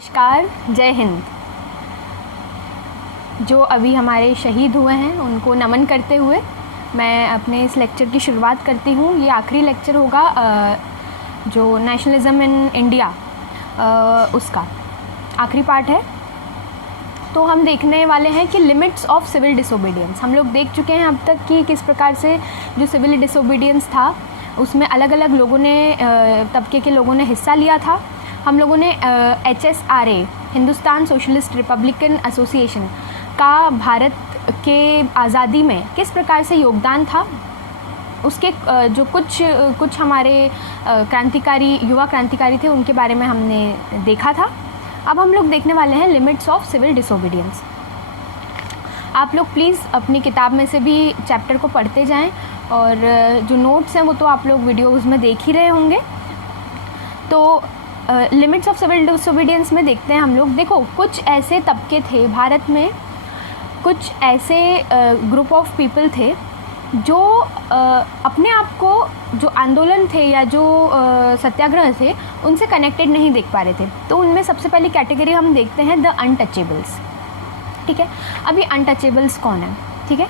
नमस्कार, जय हिंद। जो अभी हमारे शहीद हुए हैं उनको नमन करते हुए मैं अपने इस लेक्चर की शुरुआत करती हूँ। ये आखिरी लेक्चर होगा जो नेशनलिज्म इन इंडिया उसका आखिरी पार्ट है। तो हम देखने वाले हैं कि लिमिट्स ऑफ सिविल डिसोबीडियंस। हम लोग देख चुके हैं अब तक कि किस प्रकार से जो सिविल डिसोबीडियंस था उसमें अलग अलग लोगों ने तबके के लोगों ने हिस्सा लिया था। हम लोगों ने HSRA Hindustan socialist Republican association का भारत के आज़ादी में किस प्रकार से योगदान था, उसके जो कुछ हमारे क्रांतिकारी युवा क्रांतिकारी थे उनके बारे में हमने देखा था। अब हम लोग देखने वाले हैं लिमिट्स ऑफ सिविल डिसोबीडियंस। आप लोग प्लीज़ अपनी किताब में से भी चैप्टर को पढ़ते जाएं और जो नोट्स हैं वो तो आप लोग वीडियोज़ में देख ही रहे होंगे। तो लिमिट्स ऑफ सिविल डिसोबीडियंस में देखते हैं हम लोग। देखो, कुछ ऐसे तबके थे भारत में, कुछ ऐसे ग्रुप ऑफ पीपल थे जो अपने आप को जो आंदोलन थे या जो सत्याग्रह थे उनसे कनेक्टेड नहीं देख पा रहे थे। तो उनमें सबसे पहली कैटेगरी हम देखते हैं द अनटचेबल्स। ठीक है, अभी अनटचेबल्स कौन है? ठीक है,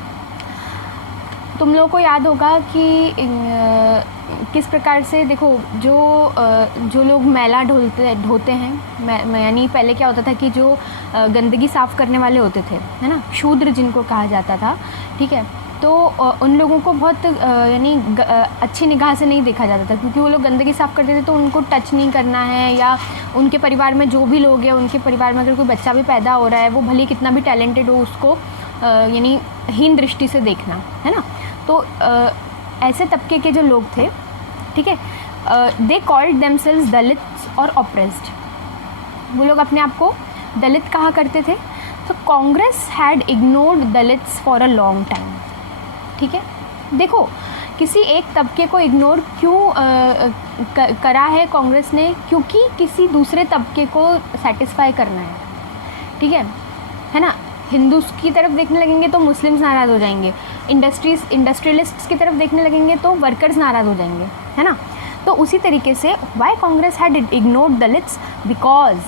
तुम लोगों को याद होगा कि किस प्रकार से देखो जो लोग मैला ढोते हैं, यानी पहले क्या होता था कि जो गंदगी साफ़ करने वाले होते थे, है ना, शूद्र जिनको कहा जाता था। ठीक है, तो उन लोगों को बहुत यानी अच्छी निगाह से नहीं देखा जाता था, क्योंकि वो लोग गंदगी साफ़ करते थे तो उनको टच नहीं करना है, या उनके परिवार में जो भी लोग हैं उनके परिवार में अगर कोई बच्चा भी पैदा हो रहा है वो भले कितना भी टैलेंटेड हो उसको यानी हीन दृष्टि से देखना, है ना। तो ऐसे तबके के जो लोग थे, ठीक है, दे कॉल्ड देमसेल्व्स दलित्स और ऑप्रेस्ड। वो लोग अपने आप को दलित कहा करते थे। तो Congress had ignored Dalits for a long time. ठीक है, देखो किसी एक तबके को इग्नोर क्यों करा है कांग्रेस ने? क्योंकि किसी दूसरे तबके को सेटिस्फाई करना है। ठीक है ना। हिंदूज की तरफ देखने लगेंगे तो मुस्लिम्स नाराज़ हो जाएंगे, इंडस्ट्रियलिस्ट्स की तरफ देखने लगेंगे तो वर्कर्स नाराज़ हो जाएंगे, है ना। तो उसी तरीके से why Congress had ignored Dalits? Because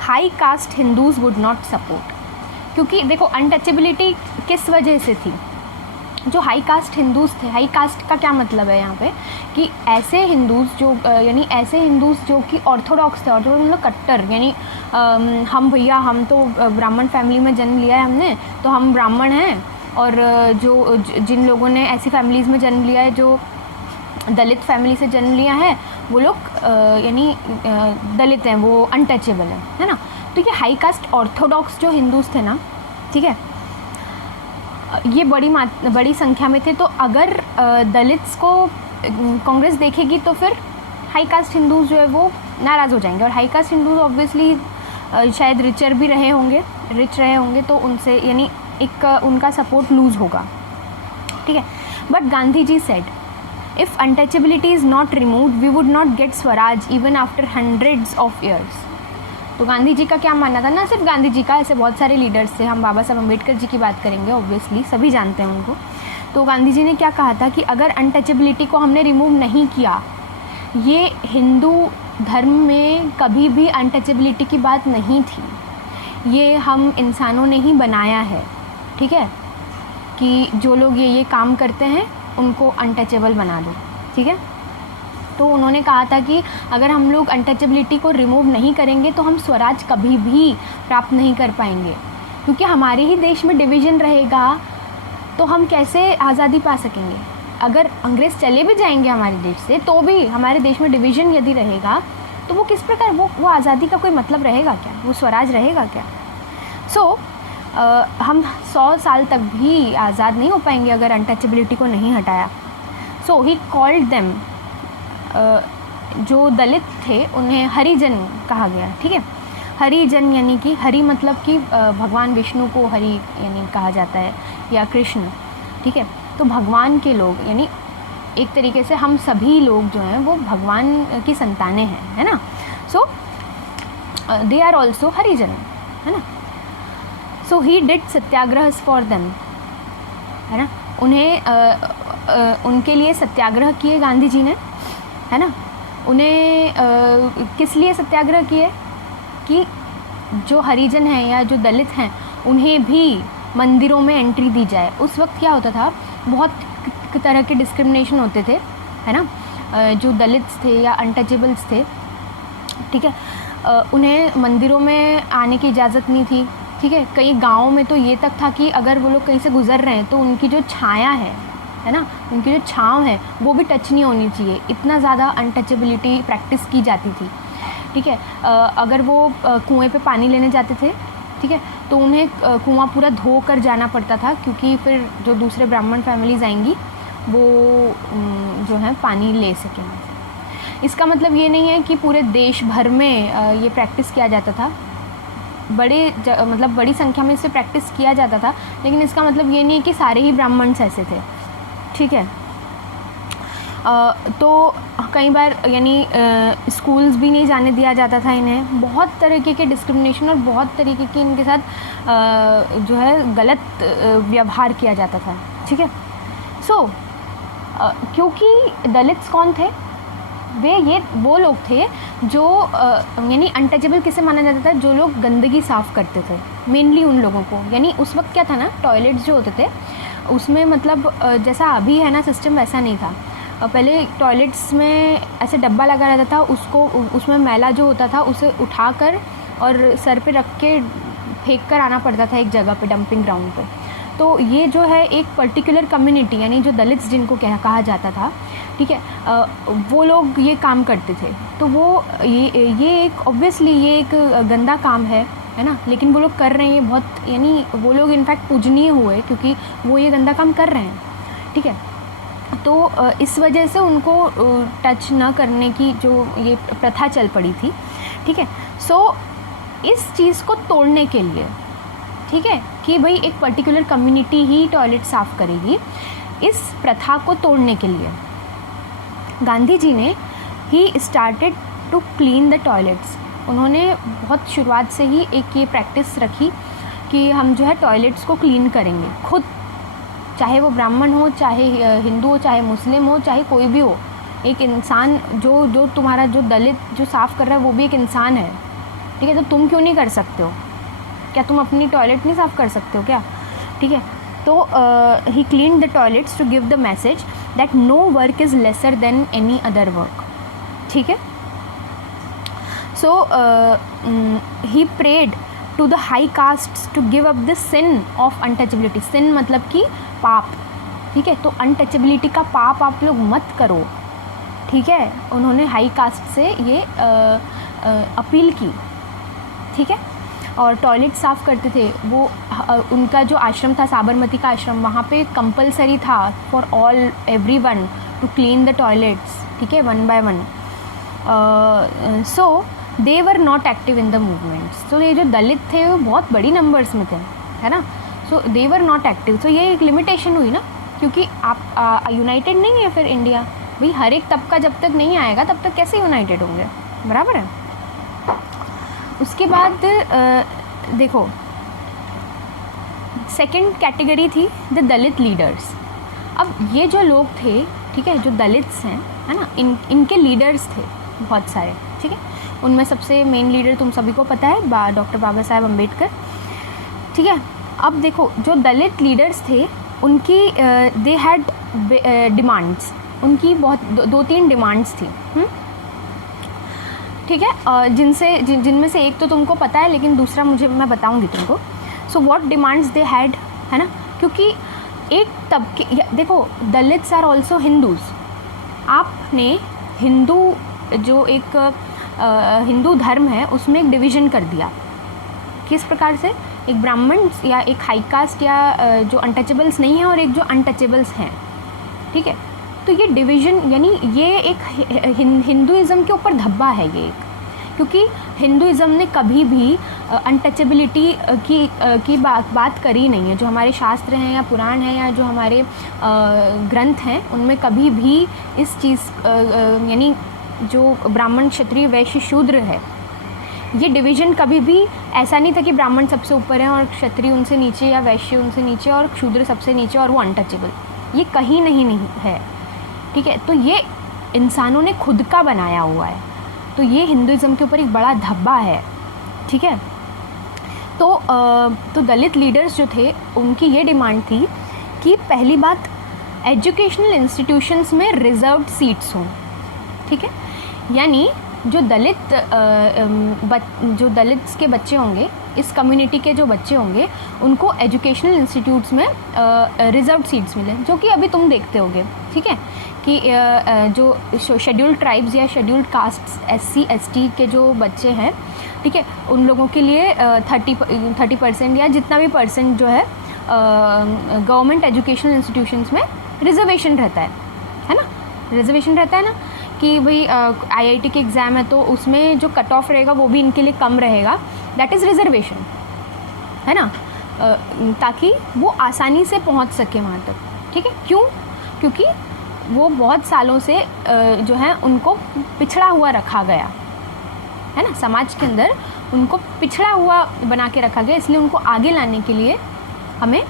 high caste Hindus would not support. क्योंकि देखो अनटचेबिलिटी किस वजह से थी? जो हाई कास्ट हिंदूज थे, हाई कास्ट का क्या मतलब है यहाँ पे कि ऐसे हिंदूज जो यानी ऐसे हिंदूज जो कि ऑर्थोडॉक्स थे, ऑर्थोडॉक्स मतलब कट्टर, यानी हम भैया हम तो ब्राह्मण फैमिली में जन्म लिया है हमने, तो हम ब्राह्मण हैं। और जो जिन लोगों ने ऐसी फैमिलीज़ में जन्म लिया है, जो दलित फैमिली से जन्म लिया है, वो लोग यानी दलित हैं, वो अनटचेबल है ना। तो ये हाई कास्ट ऑर्थोडॉक्स जो हिंदूज थे ना, ठीक है, ये बड़ी संख्या में थे। तो अगर दलित्स को कांग्रेस देखेगी तो फिर हाई कास्ट हिंदूज जो है वो नाराज़ हो जाएंगे। और हाई कास्ट हिंदूज ऑब्वियसली शायद रिच रहे होंगे तो उनसे यानी एक उनका सपोर्ट लूज़ होगा। ठीक है, but Gandhi ji said if untouchability is not removed we would not get swaraj even after hundreds of years. तो गांधी जी का क्या मानना था? ना सिर्फ गांधी जी का, ऐसे बहुत सारे लीडर्स थे। हम बाबा साहब अम्बेडकर जी की बात करेंगे, ऑब्वियसली सभी जानते हैं उनको। तो गांधी जी ने क्या कहा था कि अगर अनटचेबिलिटी को हमने रिमूव नहीं किया, ये हिंदू धर्म में कभी भी अनटचेबिलिटी की बात नहीं थी, ये हम इंसानों ने ही बनाया है। ठीक है, कि जो लोग ये काम करते हैं उनको अनटचेबल बना दो। ठीक है, तो उन्होंने कहा था कि अगर हम लोग अनटचेबिलिटी को रिमूव नहीं करेंगे तो हम स्वराज कभी भी प्राप्त नहीं कर पाएंगे, क्योंकि हमारे ही देश में डिवीज़न रहेगा तो हम कैसे आज़ादी पा सकेंगे? अगर अंग्रेज़ चले भी जाएंगे हमारे देश से तो भी हमारे देश में डिवीज़न यदि रहेगा तो वो किस प्रकार वो आज़ादी का कोई मतलब रहेगा क्या? वो स्वराज रहेगा क्या? हम 100 साल तक भी आज़ाद नहीं हो पाएंगे अगर अनटचेबिलिटी को नहीं हटाया। सो ही कॉल्ड देम, जो दलित थे उन्हें हरिजन कहा गया। ठीक है, हरिजन यानी कि हरि मतलब कि भगवान विष्णु को हरि यानी कहा जाता है, या कृष्ण। ठीक है, तो भगवान के लोग यानी एक तरीके से हम सभी लोग जो हैं वो भगवान की संतानें हैं, है ना। सो दे आर ऑल्सो हरिजन, है ना। So he did satyagraha for them, है ना। उन्हें उनके लिए सत्याग्रह किए गांधी जी ने, है ना। उन्हें किस लिए सत्याग्रह किए? कि जो हरिजन हैं या जो दलित हैं उन्हें भी मंदिरों में एंट्री दी जाए। उस वक्त क्या होता था, बहुत तरह के डिस्क्रिमिनेशन होते थे, है ना, जो दलित्स थे या अनटचेबल्स थे, ठीक है, उन्हें मंदिरों में आने की इजाज़त नहीं थी, ठीक है। कई गाँव में तो ये तक था कि अगर वो लोग कहीं से गुज़र रहे हैं तो उनकी जो छाया है ना, उनकी जो छाँव है वो भी टच नहीं होनी चाहिए। इतना ज़्यादा अनटचेबिलिटी प्रैक्टिस की जाती थी, ठीक है। अगर वो कुएं पे पानी लेने जाते थे, ठीक है, तो उन्हें कुआं पूरा धो कर जाना पड़ता था, क्योंकि फिर जो दूसरे ब्राह्मण फैमिलीज़ आएंगी वो जो है पानी ले सकें। इसका मतलब ये नहीं है कि पूरे देश भर में ये प्रैक्टिस किया जाता था, मतलब बड़ी संख्या में इसे प्रैक्टिस किया जाता था, लेकिन इसका मतलब ये नहीं है कि सारे ही ब्राह्मण्स ऐसे थे, ठीक है। तो कई बार यानी स्कूल्स भी नहीं जाने दिया जाता था इन्हें। बहुत तरीके के डिस्क्रिमिनेशन और बहुत तरीके की इनके साथ जो है गलत व्यवहार किया जाता था, ठीक है। क्योंकि दलित्स कौन थे, वो लोग थे जो यानी अनटचेबल किसे माना जाता था, जो लोग गंदगी साफ़ करते थे, मेनली उन लोगों को। यानी उस वक्त क्या था ना, टॉयलेट्स जो होते थे उसमें मतलब जैसा अभी है ना सिस्टम, वैसा नहीं था। पहले टॉयलेट्स में ऐसे डब्बा लगा रहता था, उसमें मैला जो होता था उसे उठाकर और सर पे रख के फेंक कर आना पड़ता था एक जगह पे, डंपिंग ग्राउंड पे। तो ये जो है एक पर्टिकुलर कम्युनिटी, यानी जो दलित्स जिनको कहा जाता था, ठीक है, वो लोग ये काम करते थे। तो वो ये एक ऑब्वियसली ये एक गंदा काम है ना, लेकिन वो लोग कर रहे हैं ये बहुत, यानी वो लोग इनफैक्ट पूजनीय हुए क्योंकि वो ये गंदा काम कर रहे हैं, ठीक है। तो इस वजह से उनको टच ना करने की जो ये प्रथा चल पड़ी थी, ठीक है। इस चीज़ को तोड़ने के लिए, ठीक है, कि भाई एक पर्टिकुलर कम्युनिटी ही टॉयलेट साफ़ करेगी, इस प्रथा को तोड़ने के लिए गांधी जी ने ही started to clean the toilets. उन्होंने बहुत शुरुआत से ही एक ये प्रैक्टिस रखी कि हम जो है टॉयलेट्स को क्लीन करेंगे खुद, चाहे वो ब्राह्मण हो, चाहे हिंदू हो, चाहे मुस्लिम हो, चाहे कोई भी हो। एक इंसान जो तुम्हारा जो दलित जो साफ़ कर रहा है वो भी एक इंसान है, ठीक है। तो तुम क्यों नहीं कर सकते हो? क्या तुम अपनी टॉयलेट नहीं साफ़ कर सकते हो क्या? ठीक है। तो he clean the toilets to give the message that no work is lesser than any other work, ठीक है। So he prayed to the high castes to give up the sin of untouchability. Sin मतलब कि पाप, ठीक है। तो untouchability का पाप आप लोग मत करो, ठीक है। उन्होंने हाई कास्ट से ये अपील की, ठीक है। और टॉयलेट साफ़ करते थे वो, उनका जो आश्रम था साबरमती का आश्रम, वहाँ पे कंपलसरी था for all everyone to clean the toilets, ठीक है, one by one. So they were not active in the movements. तो ये जो दलित थे वो बहुत बड़ी नंबर्स में थे, है ना। सो दे वर नॉट एक्टिव। तो ये एक लिमिटेशन हुई ना, क्योंकि आप यूनाइटेड नहीं है फिर इंडिया, भाई हर एक तबका जब तक नहीं आएगा तब तक कैसे यूनाइटेड होंगे, बराबर है। उसके बाद देखो सेकंड कैटेगरी थी द दलित लीडर्स। अब ये जो लोग थे, ठीक है, जो दलित्स हैं, है ना, इनके लीडर्स थे बहुत सारे, ठीक है। उनमें सबसे मेन लीडर तुम सभी को पता है डॉक्टर बाबा साहेब अम्बेडकर, ठीक है। अब देखो जो दलित लीडर्स थे उनकी दे हैड डिमांड्स, उनकी बहुत दो तीन डिमांड्स थी, ठीक है, जिनमें से एक तो तुमको पता है लेकिन दूसरा मैं बताऊंगी तुमको। So what demands they had, है ना, क्योंकि एक तबके, देखो दलित्स आर ऑल्सो हिंदूज। आपने हिंदू जो एक हिंदू धर्म है उसमें एक डिवीज़न कर दिया। किस प्रकार से? एक ब्राह्मण या एक हाई कास्ट या जो अनटचेबल्स नहीं है और एक जो अनटचेबल्स हैं, ठीक है। तो ये डिवीज़न यानी ये एक हिंदुइज़्म के ऊपर धब्बा है ये एक, क्योंकि हिंदुइज़्म ने कभी भी अनटचेबिलिटी की बात करी नहीं है। जो हमारे शास्त्र हैं या पुराण हैं या जो हमारे ग्रंथ हैं उनमें कभी भी इस चीज़ यानी जो ब्राह्मण क्षत्रिय वैश्य शूद्र है, ये डिवीज़न कभी भी ऐसा नहीं था कि ब्राह्मण सबसे ऊपर हैं और क्षत्रिय उनसे नीचे या वैश्य उनसे नीचे और शूद्र सबसे नीचे और वो अनटचेबल, ये कहीं नहीं है, ठीक है। तो ये इंसानों ने खुद का बनाया हुआ है, तो ये हिंदुइज़्म के ऊपर एक बड़ा धब्बा है, ठीक है। तो दलित लीडर्स जो थे उनकी ये डिमांड थी कि पहली बात एजुकेशनल इंस्टीट्यूशंस में रिजर्व्ड सीट्स हों, ठीक है। यानी जो दलित्स के बच्चे होंगे, इस कम्युनिटी के जो बच्चे होंगे, उनको एजुकेशनल इंस्टीट्यूट्स में रिजर्व्ड सीट्स मिले, जो कि अभी तुम देखते होगे, ठीक है, कि जो शेड्यूल्ड ट्राइब्स या शेड्यूल्ड कास्ट SC ST के जो बच्चे हैं, ठीक है, उन लोगों के लिए 30% या जितना भी परसेंट जो है गवर्नमेंट एजुकेशनल इंस्टीट्यूशंस में रिजर्वेशन रहता है ना, रिजर्वेशन रहता है ना, कि भाई IIT के एग्ज़ाम है तो उसमें जो कट ऑफ रहेगा वो भी इनके लिए कम रहेगा, दैट इज़ रिजर्वेशन, है ना, ताकि वो आसानी से पहुंच सके वहाँ तक, ठीक है। क्यों? क्योंकि वो बहुत सालों से जो है उनको पिछड़ा हुआ रखा गया है ना, समाज के अंदर उनको पिछड़ा हुआ बना के रखा गया, इसलिए उनको आगे लाने के लिए हमें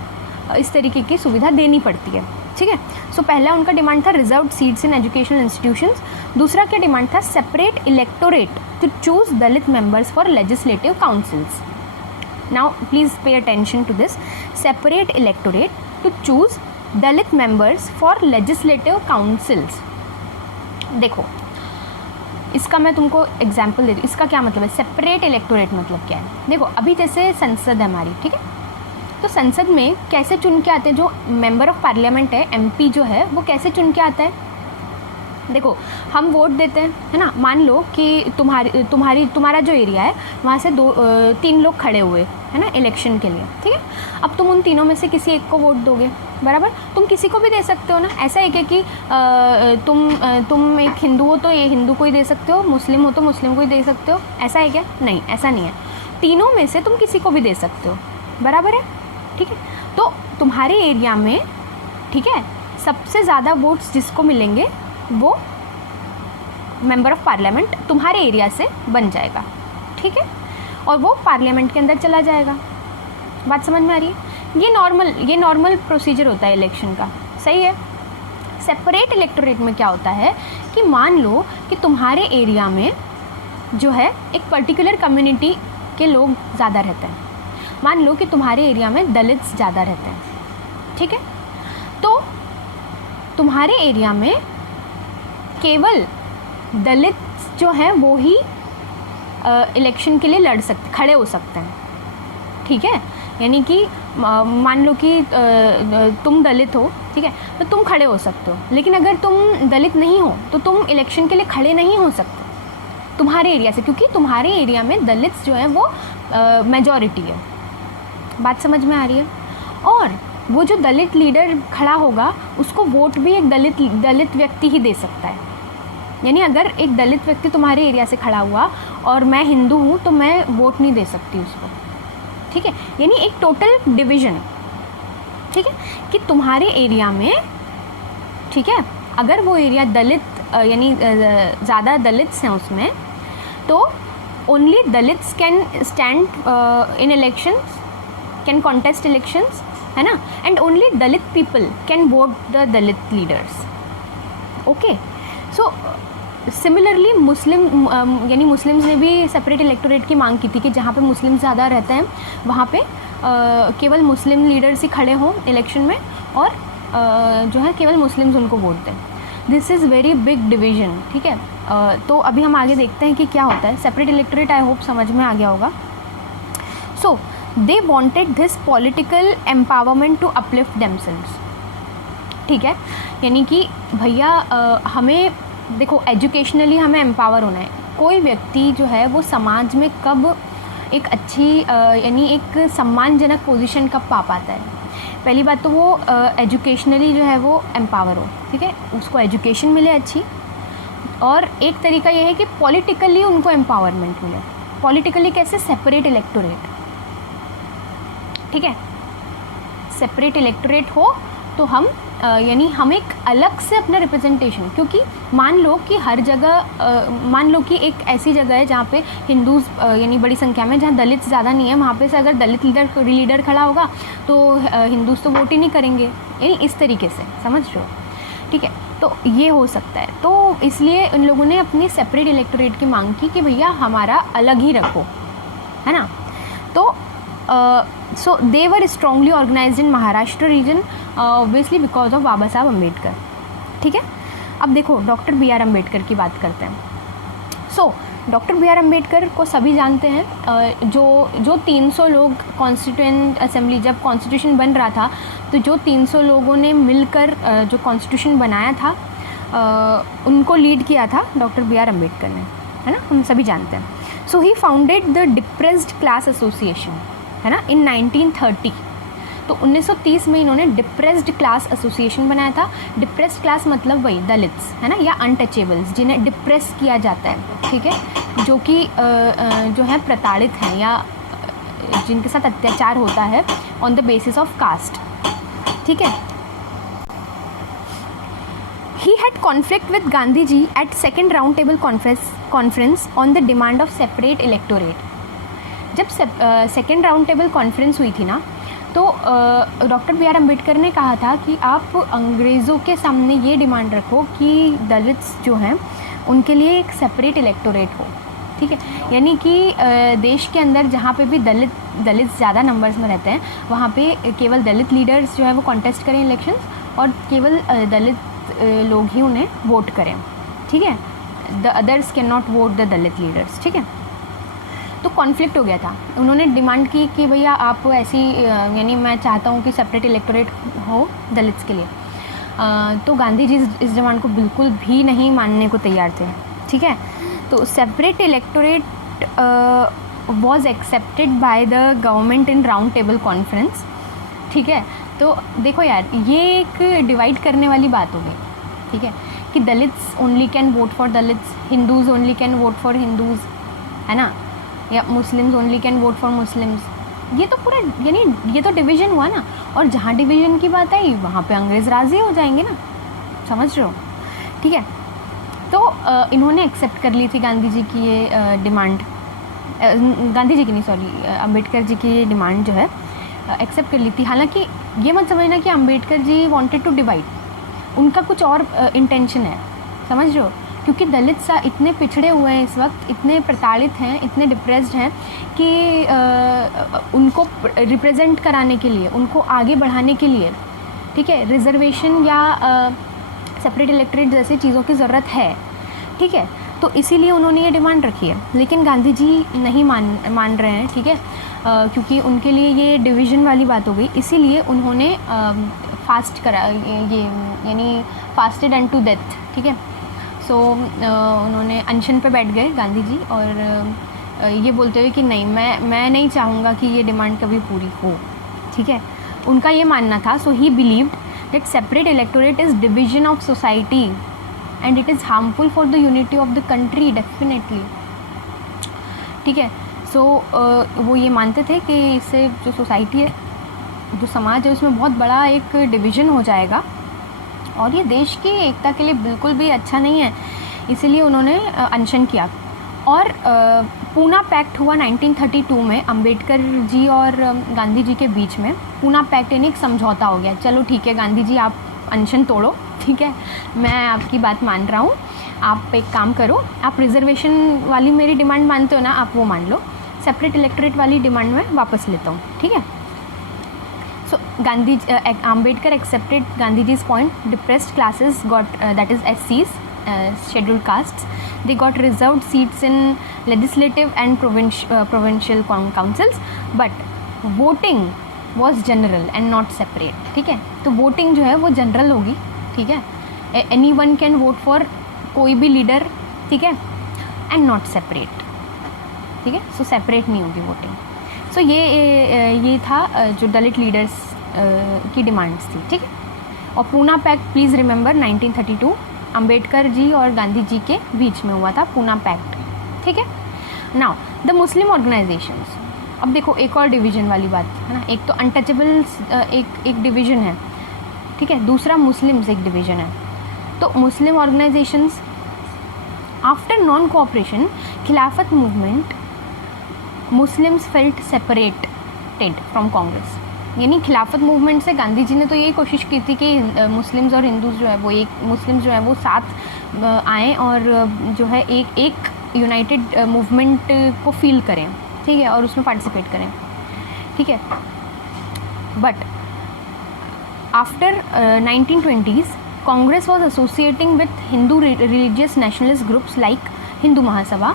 इस तरीके की सुविधा देनी पड़ती है, ठीक है। सो पहला उनका डिमांड था reserved seats in educational institutions. दूसरा क्या डिमांड था? Separate electorate to choose Dalit members for legislative councils. Now please pay attention to this, separate electorate to choose Dalit members for legislative councils. देखो इसका मैं तुमको एग्जाम्पल दे दूँ, इसका क्या मतलब है, सेपरेट इलेक्टोरेट मतलब क्या है। देखो अभी जैसे संसद है हमारी, ठीक है, तो संसद में कैसे चुन के आते हैं, जो मेंबर ऑफ पार्लियामेंट है, MP जो है, वो कैसे चुन के आता है। देखो हम वोट देते हैं, है ना, मान लो कि तुम्हारा जो एरिया है वहाँ से 3 लोग खड़े हुए, है ना, इलेक्शन के लिए, ठीक है। अब तुम उन तीनों में से किसी एक को वोट दोगे, बराबर, तुम किसी को भी दे सकते हो ना। ऐसा है कि तुम एक हिंदू हो तो ये हिंदू को ही दे सकते हो, मुस्लिम हो तो मुस्लिम को ही दे सकते हो, ऐसा है क्या? नहीं, ऐसा नहीं है, तीनों में से तुम किसी को भी दे सकते हो, बराबर है, ठीक है। तो तुम्हारे एरिया में, ठीक है, सबसे ज़्यादा वोट्स जिसको मिलेंगे वो मेंबर ऑफ पार्लियामेंट तुम्हारे एरिया से बन जाएगा, ठीक है, और वो पार्लियामेंट के अंदर चला जाएगा। बात समझ में आ रही है? ये नॉर्मल प्रोसीजर होता है इलेक्शन का, सही है। सेपरेट इलेक्टोरेट में क्या होता है कि मान लो कि तुम्हारे एरिया में जो है एक पर्टिकुलर कम्युनिटी के लोग ज़्यादा रहते हैं, मान लो कि तुम्हारे एरिया में दलित्स ज़्यादा रहते हैं, ठीक है, तो तुम्हारे एरिया में केवल दलित जो हैं वो ही इलेक्शन के लिए खड़े हो सकते हैं, ठीक है। यानी कि मान लो कि तुम दलित हो, ठीक है, तो तुम खड़े हो सकते हो, लेकिन अगर तुम दलित नहीं हो तो तुम इलेक्शन के लिए खड़े नहीं हो सकते तुम्हारे एरिया से, क्योंकि तुम्हारे एरिया में दलित जो है वो मेजॉरिटी है। बात समझ में आ रही है? और वो जो दलित लीडर खड़ा होगा उसको वोट भी एक दलित व्यक्ति ही दे सकता है। यानी अगर एक दलित व्यक्ति तुम्हारे एरिया से खड़ा हुआ और मैं हिंदू हूँ तो मैं वोट नहीं दे सकती उसको, ठीक है। यानी एक टोटल डिवीज़न, ठीक है, कि तुम्हारे एरिया में, ठीक है, अगर वो एरिया दलित यानी ज़्यादा दलित्स हैं उसमें, तो only Dalits can stand in elections, can contest elections, है ना, and only Dalit people can vote the Dalit leaders, okay. So similarly यानी मुस्लिम्स ने भी सेपरेट इलेक्टोरेट की मांग की थी कि जहाँ पे मुस्लिम ज़्यादा रहते हैं वहाँ पे केवल मुस्लिम लीडर्स ही खड़े हों इलेक्शन में, और जो है केवल मुस्लिम्स उनको वोट दें। This is very big division, ठीक है। तो अभी हम आगे देखते हैं कि क्या होता है सेपरेट इलेक्टोरेट। आई होप समझ में आ गया होगा। So they wanted this political empowerment to uplift themselves, ठीक है। यानी कि भैया हमें देखो एजुकेशनली हमें एम्पावर होना है। कोई व्यक्ति जो है वो समाज में कब एक अच्छी यानी एक सम्मानजनक पोजीशन कब पा पाता है? पहली बात तो वो एजुकेशनली जो है वो एम्पावर हो, ठीक है, उसको एजुकेशन मिले अच्छी, और एक तरीका ये है कि पॉलिटिकली उनको एम्पावरमेंट मिले। पॉलिटिकली कैसे? सेपरेट इलेक्टोरेट, ठीक है, सेपरेट इलेक्टोरेट हो तो हम यानी हम एक अलग से अपना रिप्रेजेंटेशन, क्योंकि मान लो कि हर जगह मान लो कि एक ऐसी जगह है जहाँ पे हिंदू यानी बड़ी संख्या में, जहाँ दलित ज़्यादा नहीं है, वहाँ पे से अगर दलित लीडर खड़ा होगा तो हिंदूज तो वोट ही नहीं करेंगे, यानी इस तरीके से, समझ रहे हो, ठीक है। तो ये हो सकता है, तो इसलिए उन लोगों ने अपनी सेपरेट इलेक्टोरेट की मांग की कि भैया हमारा अलग ही रखो, है ना। तो so they were strongly organised in Maharashtra region obviously because of Baba Saheb Ambedkar. ठीक है, अब देखो डॉक्टर बी आर अम्बेडकर की बात करते हैं। So doctor B R Ambedkar को सभी जानते हैं। जो 300 लोग कॉन्स्टिट्यूएंट असेंबली, जब कॉन्स्टिट्यूशन बन रहा था तो जो 300 लोगों ने मिलकर जो कॉन्स्टिट्यूशन बनाया था उनको लीड किया था डॉक्टर बी आर अम्बेडकर ने, है ना, हम सभी जानते हैं। So he founded the depressed class association, है ना, इन 1930। तो 1930 में इन्होंने डिप्रेस्ड क्लास एसोसिएशन बनाया था। डिप्रेस्ड क्लास मतलब वही दलित्स, है ना, या अनटचेबल्स, जिन्हें डिप्रेस किया जाता है, ठीक है, जो कि जो है प्रताड़ित हैं या जिनके साथ अत्याचार होता है on the basis of caste. ठीक है, he had conflict with Gandhi ji at second round table conference on the demand of separate electorate. जब सेकेंड राउंड टेबल कॉन्फ्रेंस हुई थी ना, तो डॉक्टर बी आर अम्बेडकर ने कहा था कि आप अंग्रेज़ों के सामने ये डिमांड रखो कि दलित्स जो हैं उनके लिए एक सेपरेट इलेक्टोरेट हो। ठीक है, यानी कि देश के अंदर जहाँ पे भी दलित ज़्यादा नंबर्स में रहते हैं वहाँ पे केवल दलित लीडर्स जो है वो कॉन्टेस्ट करें इलेक्शंस, और केवल दलित लोग ही उन्हें वोट करें। ठीक है, the others can not vote the Dalit leaders. ठीक है, तो कॉन्फ्लिक्ट हो गया था। उन्होंने डिमांड की कि भैया आप ऐसी, यानी मैं चाहता हूँ कि सेपरेट इलेक्टोरेट हो दलित्स के लिए। तो गांधी जी इस डिमांड को बिल्कुल भी नहीं मानने को तैयार थे। ठीक है, तो separate electorate was accepted by the government in round table conference. ठीक है, तो देखो यार, ये एक डिवाइड करने वाली बात हो गई। ठीक है, कि Dalits only can vote for Dalits, Hindus only can vote for Hindus, है ना, या Muslims only can vote for Muslims. ये तो पूरा, यानी ये तो डिवीज़न हुआ ना, और जहाँ डिवीज़न की बात आई वहाँ पे अंग्रेज़ राज़ी हो जाएंगे ना, समझ रहे हो। ठीक है, तो इन्होंने एक्सेप्ट कर ली थी गांधी जी की ये डिमांड, गांधी जी की नहीं, सॉरी, अम्बेडकर जी की ये डिमांड जो है एक्सेप्ट कर ली थी। हालांकि ये मत समझना कि Ambedkar ji wanted to divide, उनका कुछ और इंटेंशन है, समझ रहे हो, क्योंकि दलित इतने पिछड़े हुए हैं इस वक्त, इतने प्रताड़ित हैं, इतने डिप्रेस्ड हैं कि उनको रिप्रेजेंट कराने के लिए, उनको आगे बढ़ाने के लिए, ठीक है, रिजर्वेशन या सेपरेट इलेक्टोरेट जैसी चीज़ों की ज़रूरत है। ठीक है, तो इसीलिए उन्होंने ये डिमांड रखी है। लेकिन गांधी जी नहीं मान रहे हैं। ठीक है, क्योंकि उनके लिए ये डिवीज़न वाली बात हो गई, इसीलिए उन्होंने फास्ट करा, ये यानी फास्टेड एंड टू डेथ। ठीक है, सो उन्होंने अनशन पे बैठ गए गांधी जी, और ये बोलते हुए कि नहीं, मैं नहीं चाहूँगा कि ये डिमांड कभी पूरी हो। ठीक है, उनका ये मानना था। So he believed that separate electorate is division of society and it is harmful for the unity of the country, definitely. ठीक है, सो वो ये मानते थे कि इससे जो सोसाइटी है, जो समाज है, उसमें बहुत बड़ा एक डिवीज़न हो जाएगा और ये देश की एकता के लिए बिल्कुल भी अच्छा नहीं है। इसीलिए उन्होंने अनशन किया। और पूना पैक्ट हुआ 1932 में अंबेडकर जी और गांधी जी के बीच में। पूना पैक्ट यानी एक समझौता हो गया, चलो ठीक है गांधी जी, आप अनशन तोड़ो, ठीक है, मैं आपकी बात मान रहा हूँ, आप एक काम करो, आप रिजर्वेशन वाली मेरी डिमांड मानते हो ना, आप वो मान लो, सेपरेट इलेक्टोरेट वाली डिमांड में वापस लेता हूँ। ठीक है, so Ambedkar accepted Gandhiji's point. Depressed classes got that is SCs, scheduled castes, they got reserved seats in legislative and provincial councils, but voting was general and not separate. ठीक है, तो voting जो है वो general होगी। ठीक है, anyone can vote for कोई भी leader, ठीक है, and not separate। ठीक है, so separate नहीं होगी voting। सो ये था जो दलित लीडर्स की डिमांड्स थी। ठीक है, और Poona pact please remember 1932 Ambedkar ji और गांधी जी के बीच में हुआ था पूना पैक्ट। ठीक है, नाउ द मुस्लिम ऑर्गेनाइजेशंस। अब देखो एक और डिवीज़न वाली बात है ना, एक तो अनटचेबल्स एक डिवीज़न है, ठीक है, दूसरा मुस्लिम्स एक डिवीज़न है। तो मुस्लिम ऑर्गेनाइजेशंस आफ्टर नॉन कोऑपरेशन खिलाफत movement Muslims felt separated from Congress. यानी खिलाफत मूवमेंट से गांधी जी ने तो यही कोशिश की थी कि मुस्लिम्स और हिंदूज़ जो है वो मुस्लिम्स जो है वो साथ आएँ और जो है एक यूनाइटेड मूवमेंट को फील करें। ठीक है, और उसमें पार्टिसिपेट करें, ठीक है। But after 1920s Congress was associating with Hindu religious nationalist groups like Hindu Mahasabha,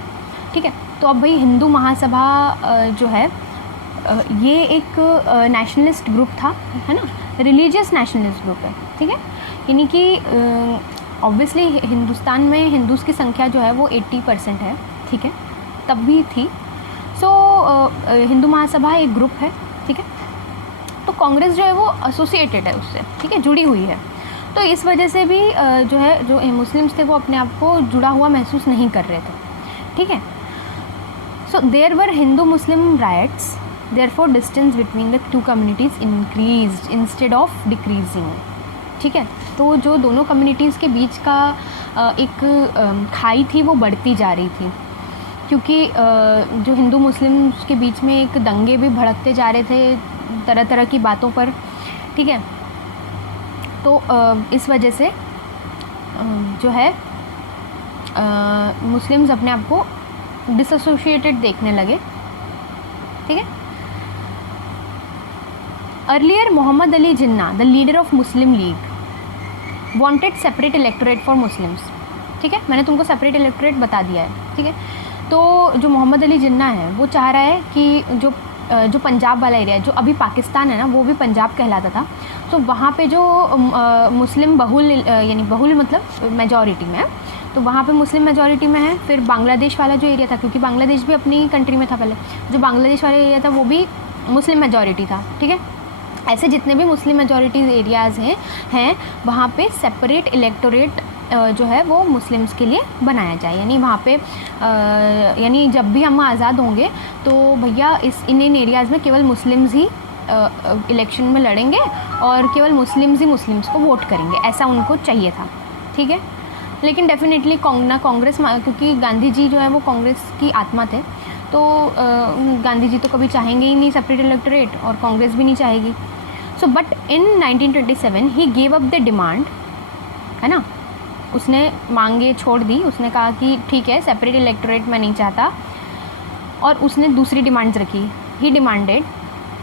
ठीक है। तो अब भाई हिंदू महासभा जो है ये एक नेशनलिस्ट ग्रुप था, है ना, रिलीजियस नेशनलिस्ट ग्रुप है, ठीक है। यानी कि ऑब्वियसली हिंदुस्तान में हिंदूज़ की संख्या जो है वो 80% है, ठीक है, तब भी थी। सो हिंदू महासभा एक ग्रुप है, ठीक है। तो कांग्रेस जो है वो एसोसिएटेड है उससे, ठीक है, जुड़ी हुई है। तो इस वजह से भी जो है जो मुस्लिम्स थे वो अपने आप को जुड़ा हुआ महसूस नहीं कर रहे थे, ठीक है। So there were Hindu Muslim riots, therefore distance between the two communities increased instead of decreasing, ठीक है। तो जो दोनों कम्युनिटीज़ के बीच का एक खाई थी वो बढ़ती जा रही थी, क्योंकि जो हिंदू मुस्लिम के बीच में एक दंगे भी भड़कते जा रहे थे तरह तरह की बातों पर, ठीक है। तो इस वजह से जो है मुस्लिम्स अपने आप को डिसएसोसिएटेड देखने लगे, ठीक है। Earlier Mohammad Ali Jinnah, the leader of Muslim League, wanted separate electorate for Muslims, ठीक है। मैंने तुमको सेपरेट इलेक्टोरेट बता दिया है, ठीक है। तो जो मोहम्मद अली जिन्ना है वो चाह रहा है कि जो पंजाब वाला एरिया है, जो अभी पाकिस्तान है ना, वो भी पंजाब कहलाता था। तो वहाँ पे जो मुस्लिम बहुल, यानी बहुल मतलब मेजॉरिटी में है, तो वहाँ पे मुस्लिम मेजॉरिटी में है। फिर बांग्लादेश वाला जो एरिया था, क्योंकि बांग्लादेश भी अपनी कंट्री में था पहले, जो बांग्लादेश वाला एरिया था वो भी मुस्लिम मेजॉरिटी था, ठीक है। ऐसे जितने भी मुस्लिम मेजॉरिटीज़ एरियाज़ हैं वहाँ पे सेपरेट इलेक्टोरेट जो है वो मुस्लिम्स के लिए बनाया जाए। यानी वहाँ पे यानी जब भी हम आज़ाद होंगे तो भैया इन एरियाज़ में केवल मुस्लिम्स ही इलेक्शन में लड़ेंगे और केवल मुस्लिम्स ही मुस्लिम्स को वोट करेंगे, ऐसा उनको चाहिए था, ठीक है। लेकिन डेफिनेटली कांग्रेस, क्योंकि गांधी जी जो है वो कांग्रेस की आत्मा थे, तो गांधी जी तो कभी चाहेंगे ही नहीं सेपरेट इलेक्टोरेट, और कांग्रेस भी नहीं चाहेगी। So but in 1927 he gave up the demand, है ना, उसने मांगे छोड़ दी। उसने कहा कि ठीक है सेपरेट इलेक्टोरेट मैं नहीं चाहता, और उसने दूसरी डिमांड्स रखी। ही डिमांडेड,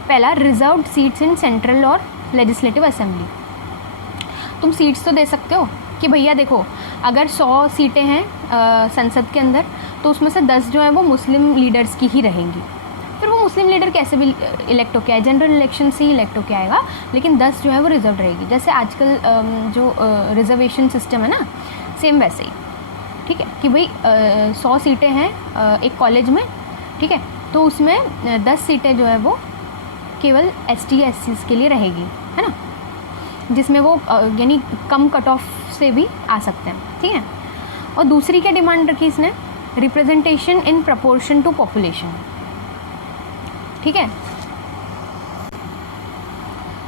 पहला, रिजर्व्ड सीट्स इन सेंट्रल और लेजिस्लेटिव असेंबली। तुम सीट्स तो दे सकते हो कि भैया देखो अगर 100 सीटें हैं संसद के अंदर, तो उसमें से 10 जो है वो मुस्लिम लीडर्स की ही रहेंगी। फिर वो मुस्लिम लीडर कैसे भी इलेक्ट होके आए, जनरल इलेक्शन से ही इलेक्ट होके आएगा, लेकिन 10 जो है वो रिजर्व रहेगी। जैसे आजकल जो रिजर्वेशन सिस्टम है ना, सेम वैसे ही, ठीक है, कि भाई 100 सीटें हैं एक कॉलेज में, ठीक है, तो उसमें 10 सीटें जो है वो केवल ST SCs के लिए रहेगी, है ना, जिसमें वो यानी कम कट ऑफ से भी आ सकते हैं, ठीक है। और दूसरी क्या डिमांड रखी इसने, representation in proportion to population, ठीक है।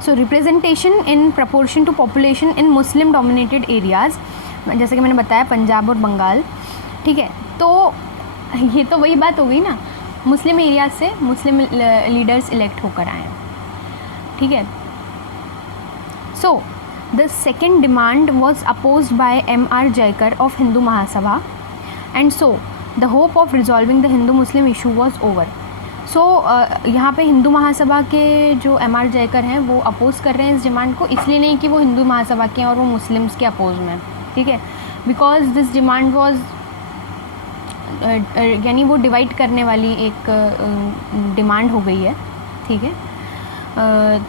So representation in proportion to population in Muslim dominated areas, जैसे कि मैंने बताया पंजाब और बंगाल, ठीक है। तो ये तो वही बात हो गई ना, मुस्लिम एरियाज से मुस्लिम लीडर्स इलेक्ट होकर आए, ठीक है। So the second demand was opposed by M.R. Jayakar of Hindu Mahasabha, and so the hope of resolving the Hindu Muslim issue was over. So यहाँ पे हिंदू महासभा के जो M.R. जयकर हैं वो अपोज कर रहे हैं इस डिमांड को, इसलिए नहीं कि वो हिंदू महासभा के हैं और वो मुस्लिम्स के अपोज में, ठीक है, बिकॉज दिस डिमांड वॉज यानी वो डिवाइड करने वाली एक डिमांड हो गई है, ठीक है।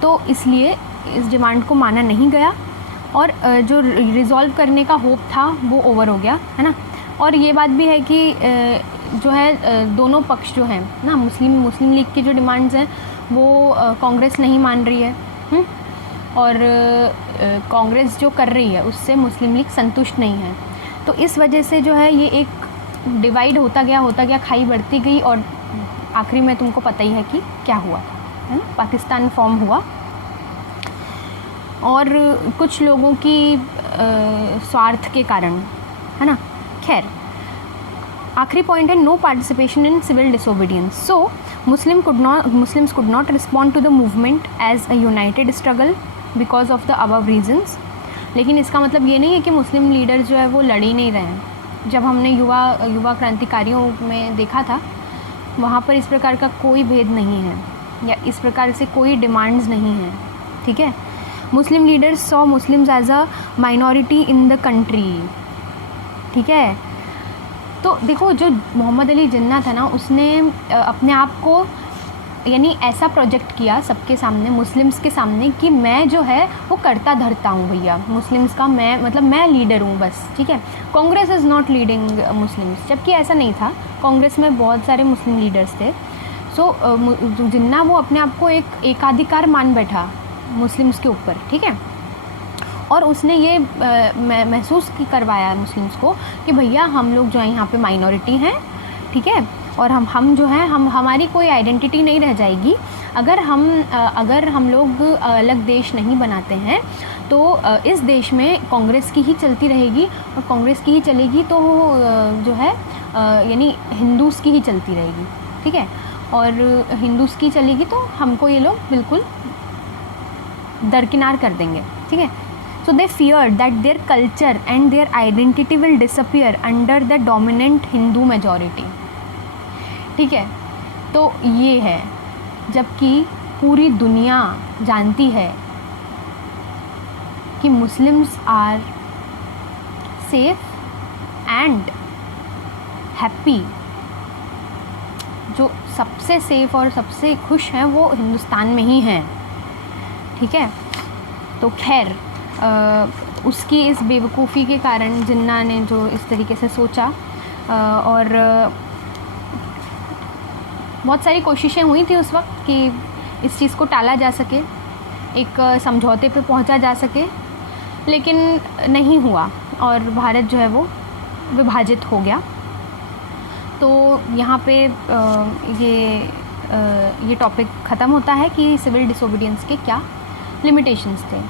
तो इसलिए इस डिमांड को माना नहीं गया, और जो रिज़ॉल्व करने का होप था वो ओवर हो गया, है ना। और ये बात भी है कि जो है दोनों पक्ष जो हैं ना, मुस्लिम लीग की जो डिमांड्स हैं वो कांग्रेस नहीं मान रही है, और कांग्रेस जो कर रही है उससे मुस्लिम लीग संतुष्ट नहीं है। तो इस वजह से जो है ये एक डिवाइड होता गया, खाई बढ़ती गई, और आखिरी में तुमको पता ही है कि क्या हुआ, है ना, पाकिस्तान फॉर्म हुआ। और कुछ लोगों की स्वार्थ के कारण, है ना, खैर आखिरी पॉइंट है, no participation in civil disobedience. So Muslims could not respond to the movement as a united struggle because of the above reasons. लेकिन इसका मतलब ये नहीं है कि मुस्लिम लीडर जो है वो लड़ ही नहीं रहे हैं। जब हमने युवा क्रांतिकारियों में देखा था वहाँ पर इस प्रकार का कोई भेद नहीं है या इस प्रकार से कोई डिमांड्स नहीं है, ठीक है। Muslim leaders saw Muslims as a minority in the country, ठीक है। तो देखो, जो मोहम्मद अली जिन्ना था ना, उसने अपने आप को यानी ऐसा प्रोजेक्ट किया सबके सामने, मुस्लिम्स के सामने, कि मैं जो है वो करता धरता हूँ भैया मुस्लिम्स का, मैं मतलब मैं लीडर हूँ बस, ठीक है। Congress is not leading Muslims, जबकि ऐसा नहीं था। कांग्रेस में बहुत सारे मुस्लिम लीडर्स थे। सो जिन्ना वो अपने आप को एक एकाधिकार मान बैठा मुस्लिम्स के ऊपर, ठीक है। और उसने ये महसूस करवाया मुस्लिम्स को कि भैया हम लोग जो है यहाँ पे माइनॉरिटी हैं, ठीक है, और हम जो हैं, हमारी कोई आइडेंटिटी नहीं रह जाएगी अगर हम लोग अलग देश नहीं बनाते हैं। तो इस देश में कांग्रेस की ही चलती रहेगी, और कांग्रेस की ही चलेगी तो जो है यानी हिंदूज़ की ही चलती रहेगी, ठीक है। और हिंदूज़ की चलेगी तो हमको ये लोग बिल्कुल दरकिनार कर देंगे, ठीक है। So they feared that their culture and their identity will disappear under the dominant Hindu majority, ठीक है। तो ये है, जबकि पूरी दुनिया जानती है कि Muslims are safe and happy. जो सबसे सेफ और सबसे खुश हैं वो हिंदुस्तान में ही हैं, ठीक है। तो खैर, उसकी इस बेवकूफ़ी के कारण जिन्ना ने जो इस तरीके से सोचा, और बहुत सारी कोशिशें हुई थी उस वक्त कि इस चीज़ को टाला जा सके, एक समझौते पे पहुंचा जा सके, लेकिन नहीं हुआ और भारत जो है वो विभाजित हो गया। तो यहाँ पे ये टॉपिक ख़त्म होता है कि सिविल डिसोबीडियंस के क्या लिमिटेशंस थे।